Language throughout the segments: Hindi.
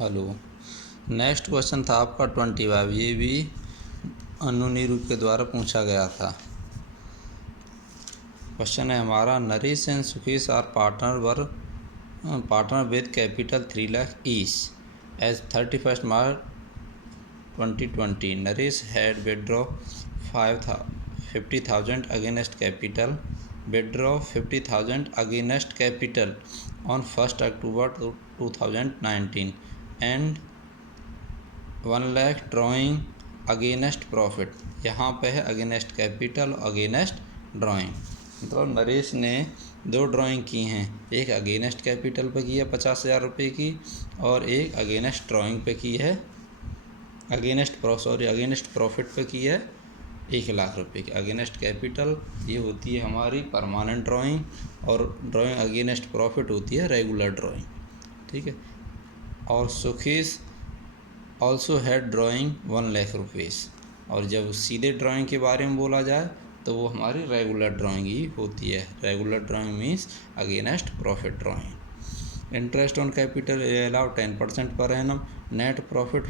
हेलो। नेक्स्ट क्वेश्चन था आपका 25। ये भी अनु नीरू के द्वारा पूछा गया था। क्वेश्चन है हमारा, Naresh and Sukesh are partner with capital 3 lakh each as 31 March 2020। Naresh had withdraw 50,000 against capital, withdraw 50,000 against capital on 1st October 2019 and 1 lakh drawing against profit. यहाँ पे है अगेंस्ट कैपिटल, अगेंस्ट ड्राइंग। मतलब नरेश ने दो ड्राइंग की हैं, एक अगेंस्ट कैपिटल पे की है 50,000 रुपये की, और एक अगेंस्ट ड्राइंग पे की है, अगेंस्ट प्रॉफिट पे की है 1 लाख रुपये की। अगेंस्ट कैपिटल ये होती है हमारी परमानेंट ड्राइंग, और ड्राइंग अगेंस्ट प्रॉफिट होती है रेगुलर ड्राइंग। ठीक है। और Sukesh also had drawing 1 lakh rupees. और जब सीधे ड्राइंग के बारे में बोला जाए तो वो हमारी रेगुलर ड्राइंग ही होती है। Regular drawing means against profit drawing. Interest on capital allow 10% per annum. Net profit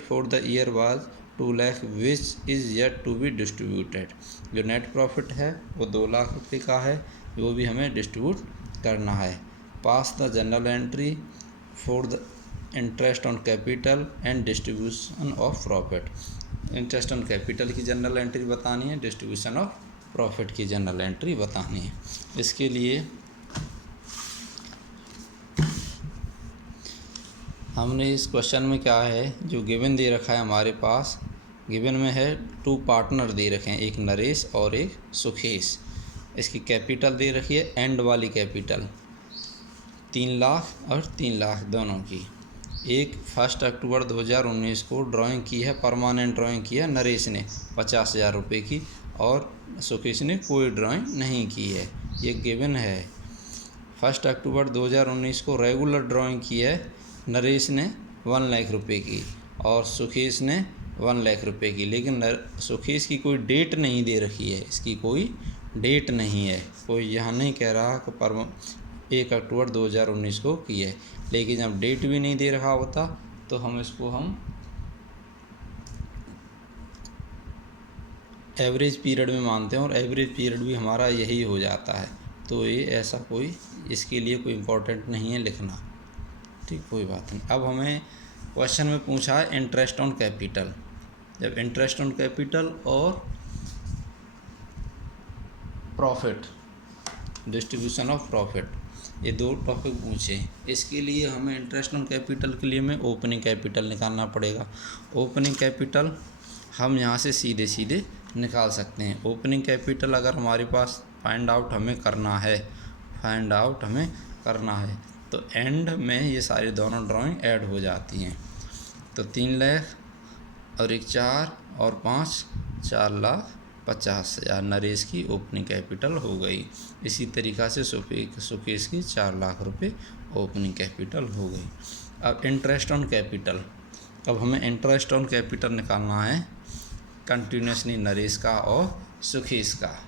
for the year was 2 lakh which is yet to be distributed. जो नेट प्रॉफिट है वो 2 लाख रुपये का है, वो भी हमें डिस्ट्रीब्यूट करना है। Pass the general entry for the interest on capital and distribution of profit. Interest on capital की जनरल एंट्री बतानी है, डिस्ट्रीब्यूशन ऑफ प्रॉफिट की जनरल एंट्री बतानी है। इसके लिए हमने इस क्वेश्चन में क्या है, जो गिवन दे रखा है हमारे पास, गिवन में है 2 पार्टनर दे रखे हैं, एक नरेश और एक सुकेश। इसकी कैपिटल दे रखी है एंड वाली कैपिटल 3 लाख और 3 लाख दोनों की। एक 1 अक्टूबर 2019 को ड्राइंग की है, परमानेंट ड्राइंग की है नरेश ने 50,000 रुपये की, और सुकेश ने कोई ड्राइंग नहीं की है। ये गिवन है। 1 अक्टूबर 2019 को रेगुलर ड्राइंग की है नरेश ने 1 लाख रुपये की, और सुकेश ने 1 लाख रुपये की। लेकिन सुकेश की कोई डेट नहीं दे रखी है, इसकी कोई डेट नहीं है। कोई यहाँ नहीं कह रहा कि 1 अक्टूबर 2019 को की है। लेकिन जब डेट भी नहीं दे रखा होता तो हम इसको एवरेज पीरियड में मानते हैं, और एवरेज पीरियड भी हमारा यही हो जाता है। तो ये ऐसा कोई इसके लिए कोई इम्पोर्टेंट नहीं है लिखना। ठीक, कोई बात नहीं। अब हमें क्वेश्चन में पूछा है इंटरेस्ट ऑन कैपिटल। जब इंटरेस्ट ऑन कैपिटल और प्रॉफिट, डिस्ट्रीब्यूशन ऑफ प्रॉफिट, ये 2 टॉपिक पूछे। इसके लिए हमें इंटरेस्ट ऑन कैपिटल के लिए हमें ओपनिंग कैपिटल निकालना पड़ेगा। ओपनिंग कैपिटल हम यहाँ से सीधे सीधे निकाल सकते हैं। ओपनिंग कैपिटल अगर हमारे पास फाइंड आउट हमें करना है तो एंड में ये सारी दोनों ड्राइंग ऐड हो जाती हैं। तो 3 लाख और एक 4 और 5, 4,50,000 नरेश की ओपनिंग कैपिटल हो गई। इसी तरीक़ा से सुकेश की 4 लाख रुपए ओपनिंग कैपिटल हो गई। अब इंटरेस्ट ऑन कैपिटल, अब हमें इंटरेस्ट ऑन कैपिटल निकालना है कंटिन्यूसली नरेश का और सुकेश का।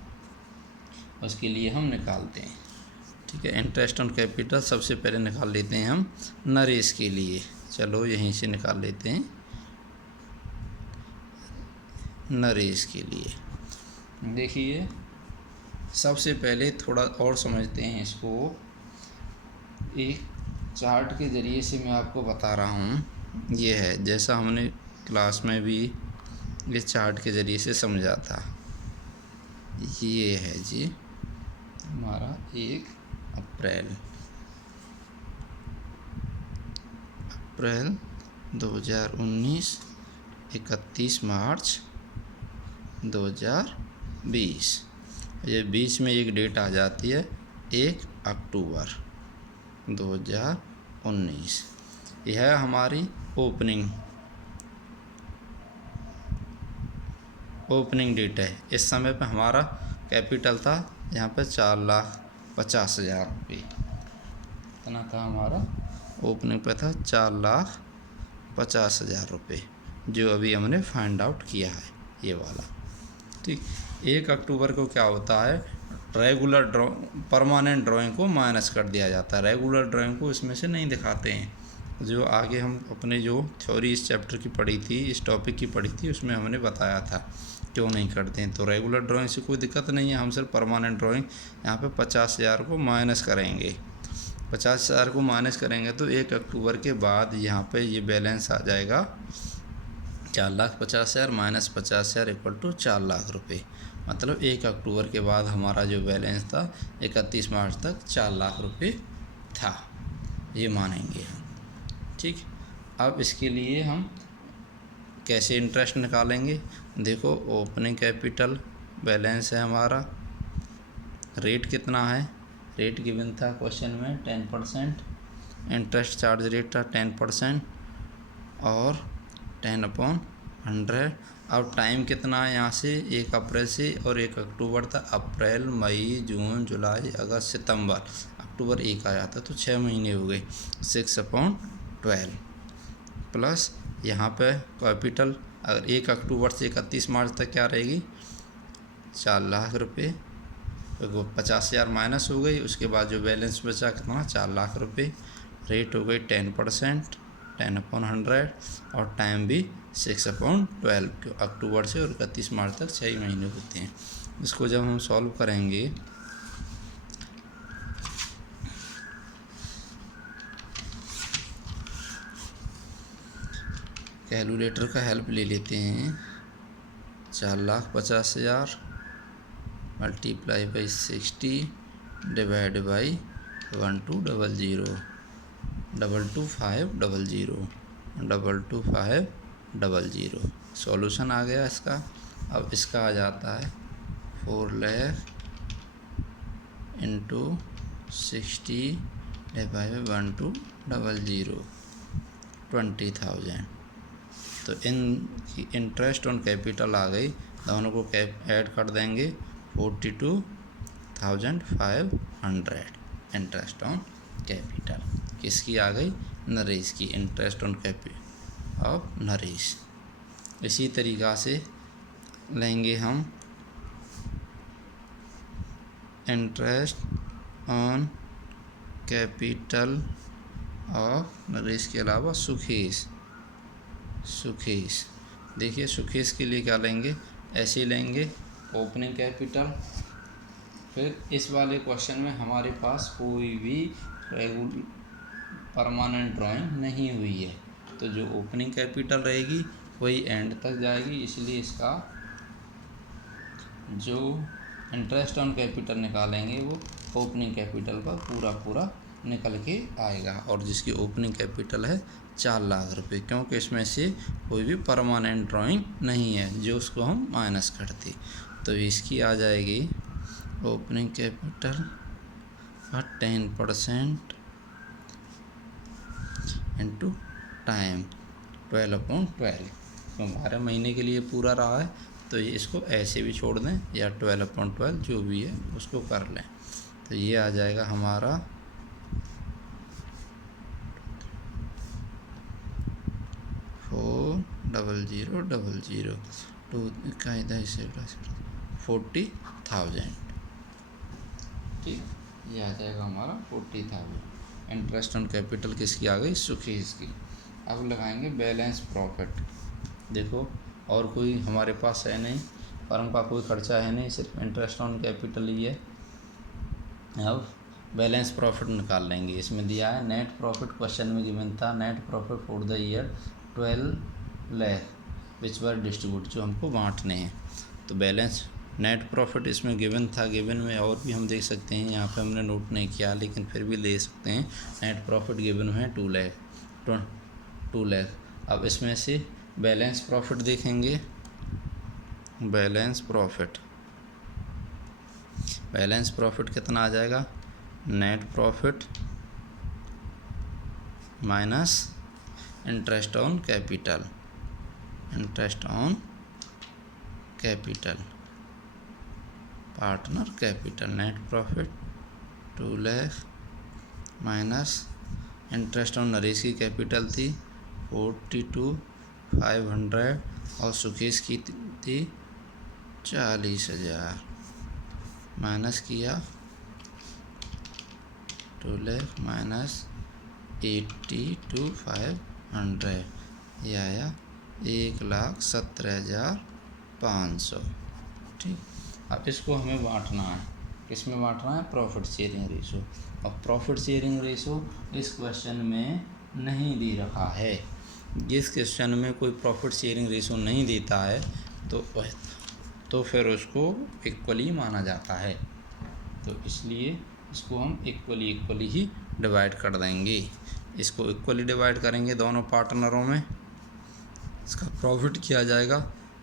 उसके लिए हम निकालते हैं। ठीक है। इंटरेस्ट ऑन कैपिटल सबसे पहले निकाल लेते हैं हम नरेश के लिए। चलो यहीं से निकाल लेते हैं नरेश के लिए। देखिए, सबसे पहले थोड़ा और समझते हैं इसको। एक चार्ट के ज़रिए से मैं आपको बता रहा हूँ। ये है, जैसा हमने क्लास में भी इस चार्ट के ज़रिए से समझा था। ये है जी हमारा 1 अप्रैल 2019, 31 मार्च 2020। ये बीच में एक डेट आ जाती है 1 अक्टूबर 2019। यह है हमारी ओपनिंग डेट है। इस समय पे हमारा कैपिटल था यहाँ पे 4,50,000 रुपये। इतना था हमारा ओपनिंग पे था 4,50,000 रुपये, जो अभी हमने फाइंड आउट किया है, ये वाला। ठीक। 1 अक्टूबर को क्या होता है, रेगुलर परमानेंट ड्राइंग को माइनस कर दिया जाता है। रेगुलर ड्राइंग को इसमें से नहीं दिखाते हैं। जो आगे हम अपने जो थ्योरी इस चैप्टर की पढ़ी थी, इस टॉपिक की पढ़ी थी, उसमें हमने बताया था क्यों नहीं करते हैं। तो रेगुलर ड्राइंग से कोई दिक्कत नहीं है, हम सिर्फ परमानेंट ड्राइंग यहाँ पे 50,000 को माइनस करेंगे। 50,000 को माइनस करेंगे तो 1 अक्टूबर के बाद यहाँ पे ये बैलेंस आ जाएगा 4,50,000 माइनस 50,000 इक्वल टू 4 लाख रुपये। मतलब 1 अक्टूबर के बाद हमारा जो बैलेंस था 31 मार्च तक 4 लाख रुपये था, ये मानेंगे हम। ठीक, अब इसके लिए हम कैसे इंटरेस्ट निकालेंगे। देखो, ओपनिंग कैपिटल बैलेंस है हमारा, रेट कितना है, रेट गिवन था क्वेश्चन में 10%, इंटरेस्ट चार्ज रेट था 10% और 10/100। अब टाइम कितना है यहाँ से, 1 अप्रैल से और 1 अक्टूबर तक। अप्रैल, मई, जून, जुलाई, अगस्त, सितंबर, अक्टूबर 1 आया था तो 6 महीने हो गए। 6/12 प्लस यहाँ पे कैपिटल अगर 1 अक्टूबर से 31 मार्च तक क्या रहेगी, 4 लाख रुपये। तो 50,000 माइनस हो गई, उसके बाद जो बैलेंस बचा कितना, 4 लाख रुपये। रेट हो गई 10%, 10/100 और टाइम भी 6/12, अक्टूबर से और 31 मार्च तक 6 महीने होते हैं। इसको जब हम सॉल्व करेंगे कैलकुलेटर का हेल्प ले लेते हैं। 4,50,000 multiply by 60 divide by 1200 22500 22500। Solution आ गया इसका। अब इसका आ जाता है 4 लाख इंटू 60 डिवाइड बाई 1200 20,000। तो इन इंटरेस्ट ऑन कैपिटल आ गई, दोनों को ऐड कर देंगे 42,500 इंटरेस्ट ऑन कैपिटल। किसकी आ गई, नरेश की, interest on capital of Naresh. इसी तरीक़ा से लेंगे हम interest on capital of Naresh के अलावा सुखेश। देखिए, सुखेश के लिए क्या लेंगे, ऐसे लेंगे ओपनिंग कैपिटल। फिर इस वाले क्वेश्चन में हमारे पास कोई भी परमानेंट ड्राइंग नहीं हुई है, तो जो ओपनिंग कैपिटल रहेगी वही एंड तक जाएगी, इसलिए इसका जो इंटरेस्ट ऑन कैपिटल निकालेंगे वो ओपनिंग कैपिटल का पूरा निकल के आएगा। और जिसकी ओपनिंग कैपिटल है 4 लाख रुपये, क्योंकि इसमें से कोई भी परमानेंट ड्राइंग नहीं है जो उसको हम माइनस करते। तो इसकी आ जाएगी ओपनिंग कैपिटल का 10% इंटू टाइम 12/12। तो 12 महीने के लिए पूरा रहा है तो ये इसको ऐसे भी छोड़ दें या 12/12 जो भी है उसको कर लें। तो ये आ जाएगा हमारा 4,000,000 2 40,000। ठीक, ये आ जाएगा हमारा 40,000। इंटरेस्ट ऑन कैपिटल किसकी आ गई, सुखेश की। अब लगाएंगे बैलेंस प्रॉफिट। देखो, और कोई हमारे पास है नहीं, फर्म का कोई खर्चा है नहीं, सिर्फ इंटरेस्ट ऑन कैपिटल ही है। अब बैलेंस प्रॉफिट निकाल लेंगे। इसमें दिया है नेट प्रॉफिट, क्वेश्चन में गिवन था net profit for the year 12 lakh which were distribute, जो हमको बांटने हैं। तो बैलेंस नेट प्रॉफिट इसमें गिवन था, गिवन में और भी हम देख सकते हैं, यहाँ पे हमने नोट नहीं किया लेकिन फिर भी ले सकते हैं। नेट प्रॉफिट गिवन है 2 लाख। अब इसमें से बैलेंस प्रॉफिट देखेंगे। बैलेंस प्रॉफिट कितना आ जाएगा, net profit minus interest on capital, partner capital. Net profit 2 lakh minus interest on Naresh की कैपिटल थी 42,500 और सुकेश की थी 40,000। माइनस किया 2 लाख माइनस 82,500, ये आया 1,17,500। ठीक, अब इसको हमें बांटना है, किस में बांटना है? Profit sharing ratio. अब प्रॉफिट शेयरिंग रेशो इस क्वेश्चन में नहीं दे रखा है। जिस क्वेश्चन में कोई प्रॉफिट शेयरिंग रेशो नहीं देता है तो फिर उसको इक्वली माना जाता है, तो इसलिए इसको हम इक्वली ही डिवाइड कर देंगे। इसको इक्वली डिवाइड करेंगे दोनों पार्टनरों में, इसका प्रॉफिट किया जाएगा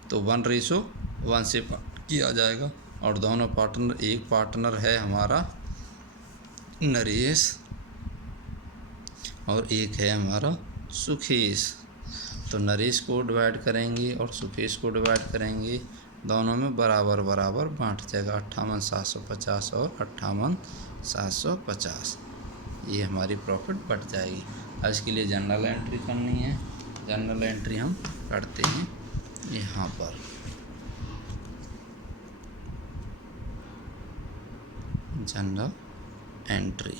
तो 1:1 से किया जाएगा। और दोनों पार्टनर, एक पार्टनर है हमारा नरेश और एक है हमारा सुखेश, तो नरेश को डिवाइड करेंगे और सुखेश को डिवाइड करेंगे, दोनों में बराबर बराबर बांट जाएगा। 58,750 और 58,750, ये हमारी प्रॉफिट बट जाएगी। अब इसके लिए जनरल एंट्री करनी है। जनरल एंट्री हम करते हैं यहाँ पर। जनरल एंट्री,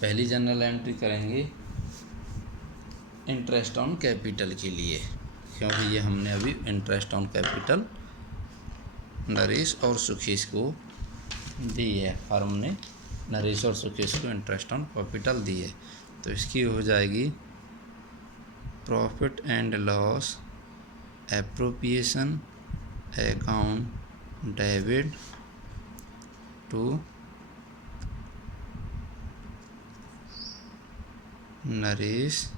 पहली जनरल एंट्री करेंगे इंटरेस्ट ऑन कैपिटल के लिए, क्योंकि ये हमने अभी इंटरेस्ट ऑन कैपिटल नरेश और सुखेश को दी है, फर्म ने नरेश और सुकेश को इंटरेस्ट ऑन कैपिटल दी है। तो इसकी हो जाएगी profit and loss appropriation account debit to Naresh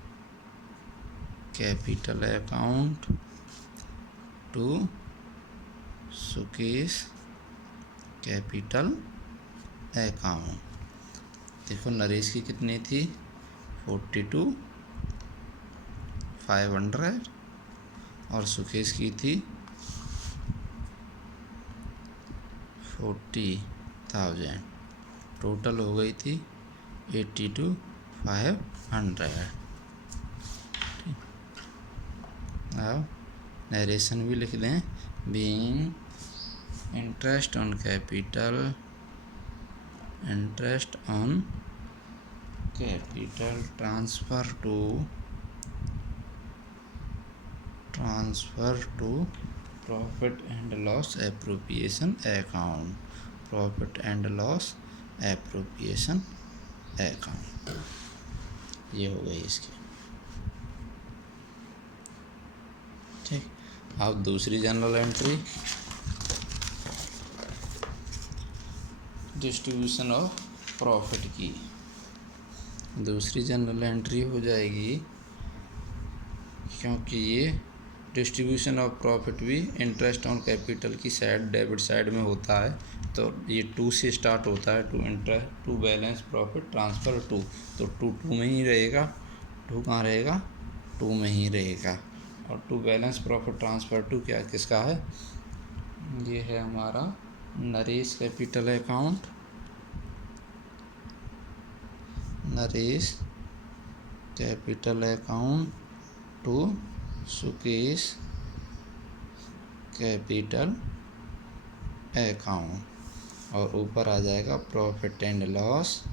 capital account to Sukesh capital account. देखो नरेश की कितनी थी 42,500 और सुकेश की थी 40,000, टोटल हो गई थी 82,500। अब नरेशन भी लिख दें, being interest on capital transfer to profit and loss appropriation account, profit and loss appropriation account, ये हो गई इसकी। ठीक, अब दूसरी general entry distribution of profit की। दूसरी जनरल एंट्री हो जाएगी, क्योंकि ये डिस्ट्रीब्यूशन ऑफ प्रॉफिट भी इंटरेस्ट ऑन कैपिटल की साइड, डेबिट साइड में होता है, तो ये 2 से स्टार्ट होता है, to balance profit transfer to, तो टू में ही रहेगा, टू कहाँ रहेगा, 2 में ही रहेगा। और to balance profit transfer to क्या किसका है, ये है हमारा Naresh capital account, Naresh capital account to Sukesh capital account, और ऊपर आ जाएगा profit and loss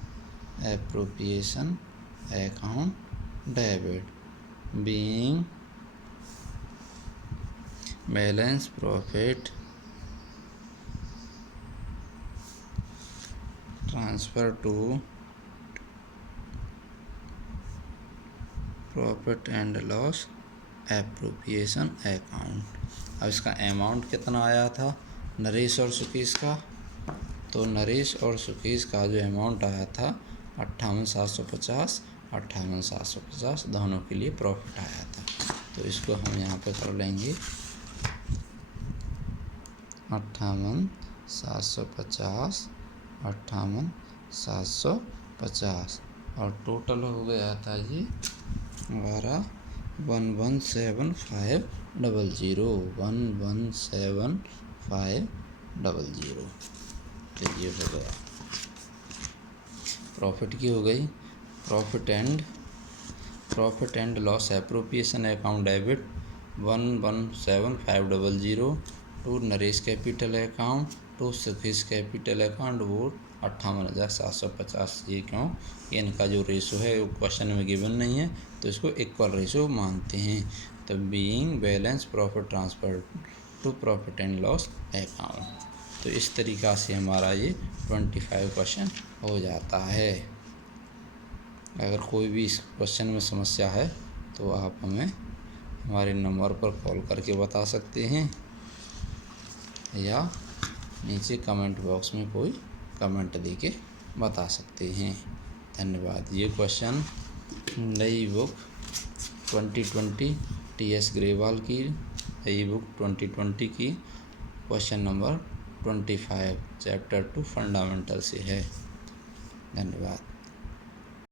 appropriation account debit, being balance profit transfer to profit and loss appropriation account. अब इसका अमाउंट कितना आया था नरेश और सुकेश का, तो नरेश और सुकेश का जो अमाउंट आया था 58,750 दोनों के लिए प्रॉफिट आया था, तो इसको हम यहाँ पे कर लेंगे 58,750 और टोटल हो गया था ये हमारा 11,750 तो ये हो गया। प्रॉफिट की हो गई profit and loss appropriation account debit 11,750 to Naresh capital account to Sukhish capital account वो 58,750। ये क्यों? इनका जो रेशो है वो क्वेश्चन में गिवन नहीं है, तो इसको इक्वल रेशो मानते हैं। तो being balance profit transfer to profit and loss account. तो इस तरीक़ा से हमारा ये 25 क्वेश्चन हो जाता है। अगर कोई भी इस क्वेश्चन में समस्या है तो आप हमें हमारे नंबर पर कॉल करके बता सकते हैं या नीचे कमेंट बॉक्स में कोई कमेंट देके बता सकते हैं। धन्यवाद। ये क्वेश्चन नई बुक 2020 TS ग्रेवाल की नई बुक 2020 की क्वेश्चन नंबर 25 चैप्टर 2 फंडामेंटल से है। धन्यवाद।